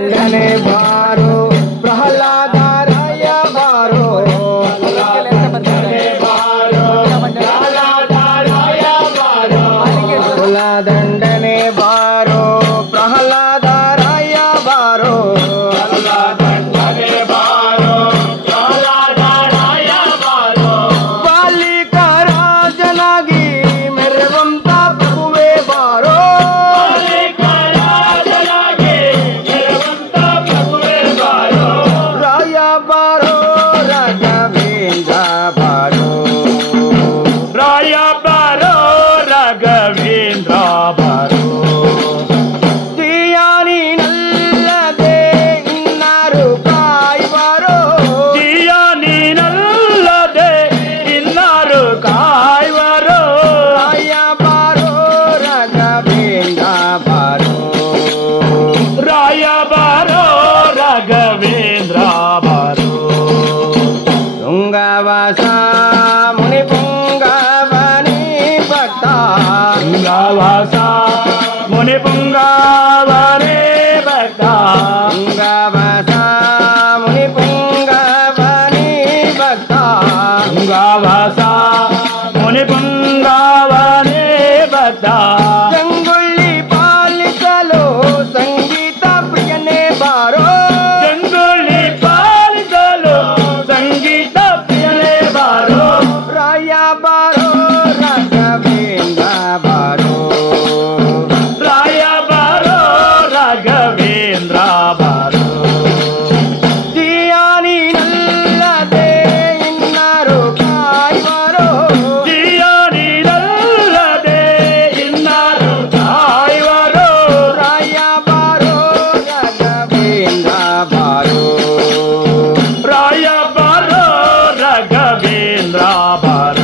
ದಂಡನೆ ಬಾರೋ ಪ್ರಹ್ಲಾದ ರಾಯ ಬಾರೋ ದಂಡನೆ ಬಾರೋ ಪ್ರಹ್ಲಾದ ರಾಯ ಬಾರೋ ಕುಲ ದಂಡನೆ ಬಾರೋ ಪ್ರಹ್ಲಾದ ರಾಯ ಬಾರೋ ದಂಡನೆ ಬಾರೋ ಪ್ರಹ್ಲಾದ ರಾಯ ಬಾರೋ ಬಾಲಿಕ ರಾಜನಾಗಿ ಮೆರೆವಂತ ಪ್ರಭುವೇ ಬಾರೋ ತುಂಗವಾಸ ಮುನಿ ಪುಂಗವನಿ ಭಕ್ತ ತುಂಗವಾಸ ಮುನಿ ಪುಂಗವನೇ ಭಕ್ತ ತುಂಗವಾಸ ಮುನಿ ಪುಂಗವನಿ ಭಕ್ತ ತುಂಗವಾಸ ಮುನಿ ಪುಂಗವನೇ ಭಕ್ತ ಗಂಗುಳ್ಳಿ ಪಾಲಿಸಲು ಸಂಗೀತ ಪ್ರಿಯನೇ ಬಾರೋ ಗಂಗುಳ್ಳಿ ಪಾಲಿಸಲು ಸಂಗೀತ ಪ್ರಿಯನೇ ಬಾರೋ ರಾಯ ಬಾರೋ ರಾಘವೇಂದ್ರ ಬಾರೋ ರಾಯ ಬಾರೋ ರಾಘವೇಂದ್ರ ಬಾರೋ ಜಿಯಾನಿನಲ್ಲದೆ ಇನ್ನಾರು ಕಾಯ್ವರೋ ಜಿಯಾನಿನಲ್ಲದೆ ಇನ್ನಾರು ಕಾಯುವರು ರಾಯ ಬಾರೋ ರಾಘವೇಂದ್ರ ಬಾರೋ ರಾಯ ಬಾರೋ ರಾಘವೇಂದ್ರ ಬಾರೋ